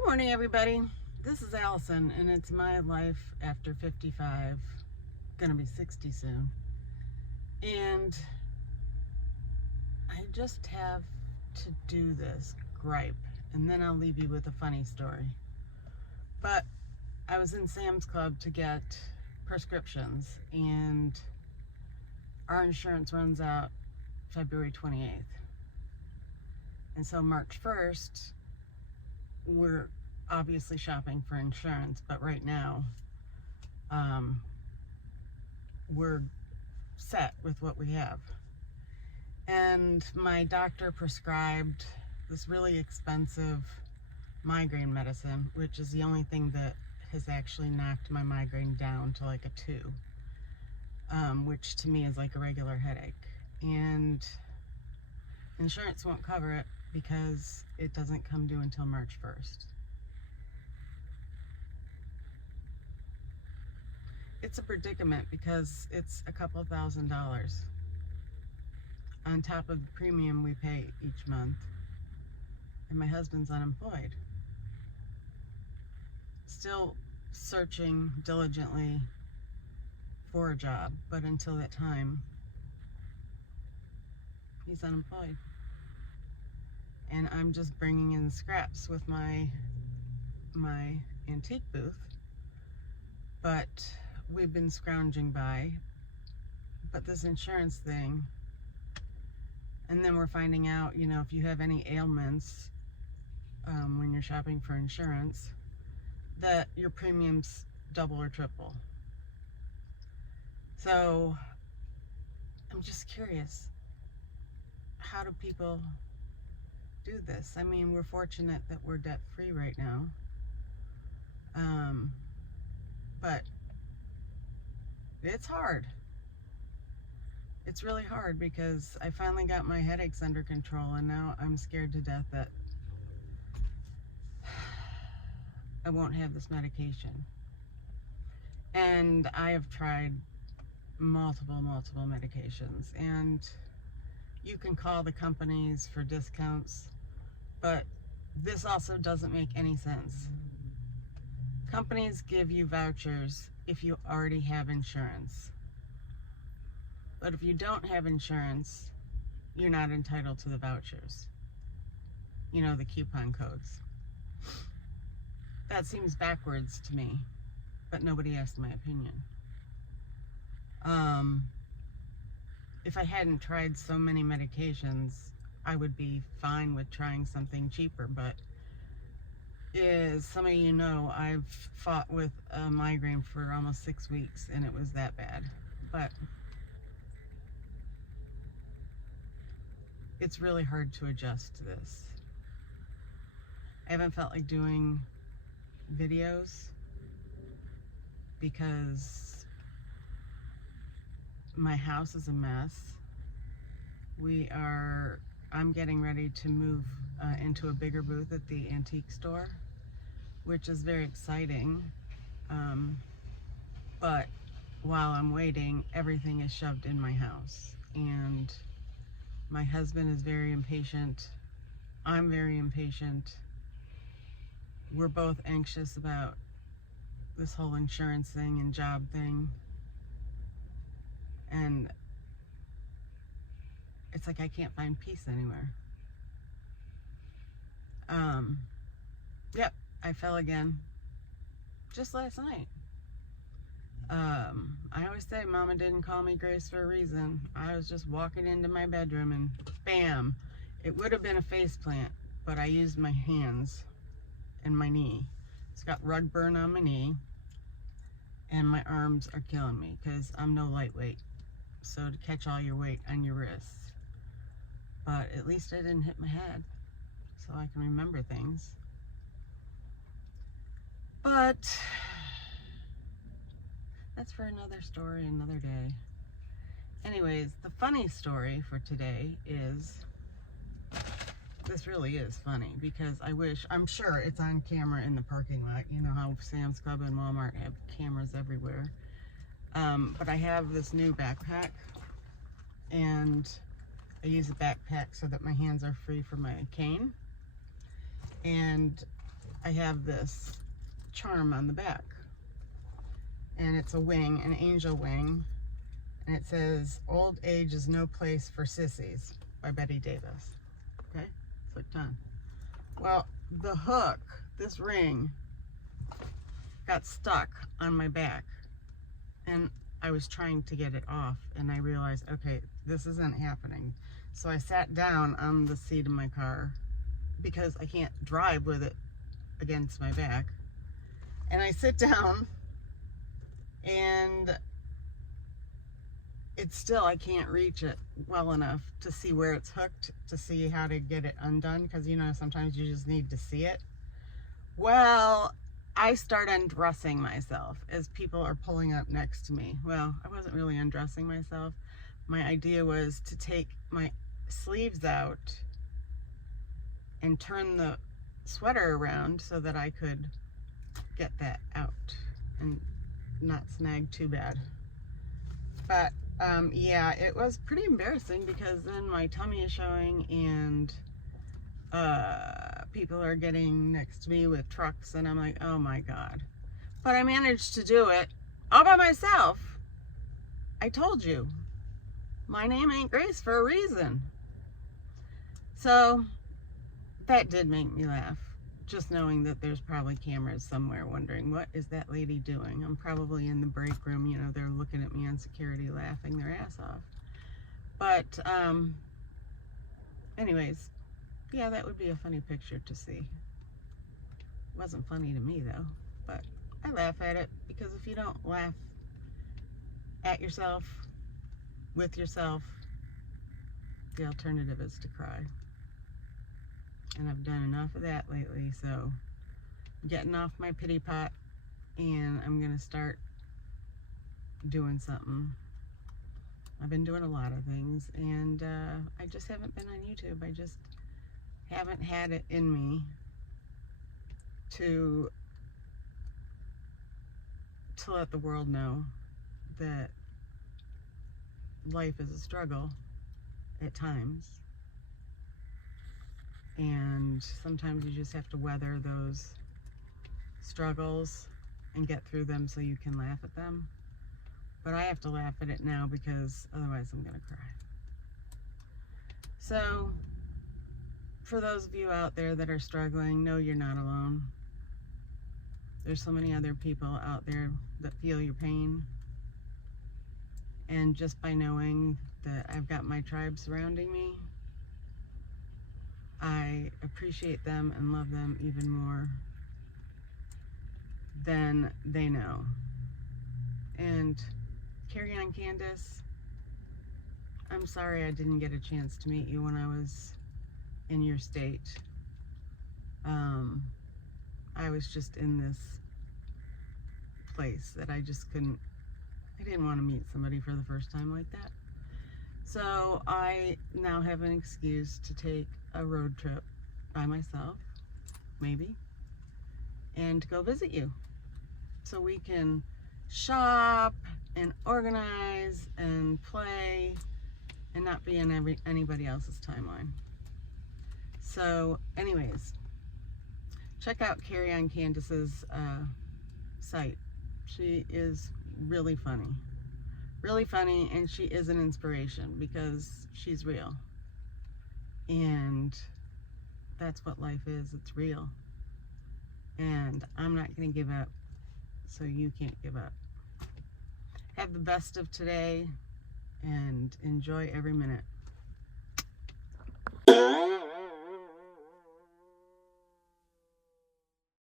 Good morning, everybody. This is Allison, and it's my life after 55, gonna be 60 soon. And I just have to do this gripe, and then I'll leave you with a funny story. But I was in Sam's Club to get prescriptions, and our insurance runs out February 28th. And so March 1st, we're obviously shopping for insurance, but right now we're set with what we have. And my doctor prescribed this really expensive migraine medicine, which is the only thing that has actually knocked my migraine down to like a 2, which to me is like a regular headache. And insurance won't cover it because it doesn't come due until March 1st. It's a predicament because it's a couple $1,000 on top of the premium we pay each month, and my husband's unemployed. Still searching diligently for a job, but until that time, he's unemployed. And I'm just bringing in scraps with my antique booth, but we've been scrounging by. But this insurance thing, and then we're finding out, if you have any ailments when you're shopping for insurance, that your premiums double or triple. So I'm just curious, how do people do this? I mean, we're fortunate that we're debt free right now, but it's hard. It's really hard because I finally got my headaches under control, and now I'm scared to death that I won't have this medication. And I have tried multiple medications, and you can call the companies for discounts, but this also doesn't make any sense. Companies give you vouchers if you already have insurance. But if you don't have insurance, you're not entitled to the vouchers. The coupon codes. That seems backwards to me, but nobody asked my opinion. If I hadn't tried so many medications, I would be fine with trying something cheaper, but as some of you know, I've fought with a migraine for almost 6 weeks, and it was that bad. But it's really hard to adjust to this. I haven't felt like doing videos because my house is a mess. I'm getting ready to move into a bigger booth at the antique store, which is very exciting. But while I'm waiting, everything is shoved in my house, and my husband is very impatient. I'm very impatient. We're both anxious about this whole insurance thing and job thing. And it's like I can't find peace anywhere. Yep, I fell again. Just last night. I always say Mama didn't call me Grace for a reason. I was just walking into my bedroom and bam. It would have been a face plant, but I used my hands and my knee. It's got rug burn on my knee, and my arms are killing me because I'm no lightweight. So to catch all your weight on your wrists. But at least I didn't hit my head, so I can remember things. But that's for another story, another day. Anyways, the funny story for today is, this really is funny because I'm sure it's on camera in the parking lot. You know how Sam's Club and Walmart have cameras everywhere. But I have this new backpack, and I use a backpack so that my hands are free from my cane. And I have this charm on the back, and it's a wing, an angel wing, and it says, "Old age is no place for sissies," by Betty Davis. Okay, it's hooked on. Well, the hook, this ring, got stuck on my back, and I was trying to get it off, and I realized, okay, this isn't happening. So I sat down on the seat of my car because I can't drive with it against my back. And I sit down, and it's still, I can't reach it well enough to see where it's hooked, to see how to get it undone, because you know, sometimes you just need to see it. Well, I start undressing myself as people are pulling up next to me. Well, I wasn't really undressing myself. My idea was to take my sleeves out and turn the sweater around so that I could get that out and not snag too bad. But yeah, it was pretty embarrassing because then my tummy is showing, and people are getting next to me with trucks, and I'm like, oh my God. But I managed to do it all by myself. I told you, my name ain't Grace for a reason. So that did make me laugh, just knowing that there's probably cameras somewhere wondering, what is that lady doing? I'm probably in the break room, you know, they're looking at me on security laughing their ass off. But anyways, yeah, that would be a funny picture to see. It wasn't funny to me though, but I laugh at it, because if you don't laugh at yourself, with yourself, the alternative is to cry. And I've done enough of that lately, so I'm getting off my pity pot, and I'm gonna start doing something. I've been doing a lot of things, and I just haven't been on YouTube. I just haven't had it in me to let the world know that life is a struggle at times, and sometimes you just have to weather those struggles and get through them so you can laugh at them. But I have to laugh at it now, because otherwise I'm gonna cry. So for those of you out there that are struggling, know you're not alone. There's so many other people out there that feel your pain. And just by knowing that I've got my tribe surrounding me, I appreciate them and love them even more than they know. And Carry On Candace, I'm sorry I didn't get a chance to meet you when I was in your state. I was just in this place that I just couldn't, I didn't want to meet somebody for the first time like that. So I now have an excuse to take a road trip by myself, maybe, and go visit you. So we can shop and organize and play and not be in anybody else's timeline. So anyways, check out Carry On Candace's site. She is really funny, and she is an inspiration because she's real. And that's what life is, it's real. And I'm not gonna give up, so you can't give up. Have the best of today and enjoy every minute.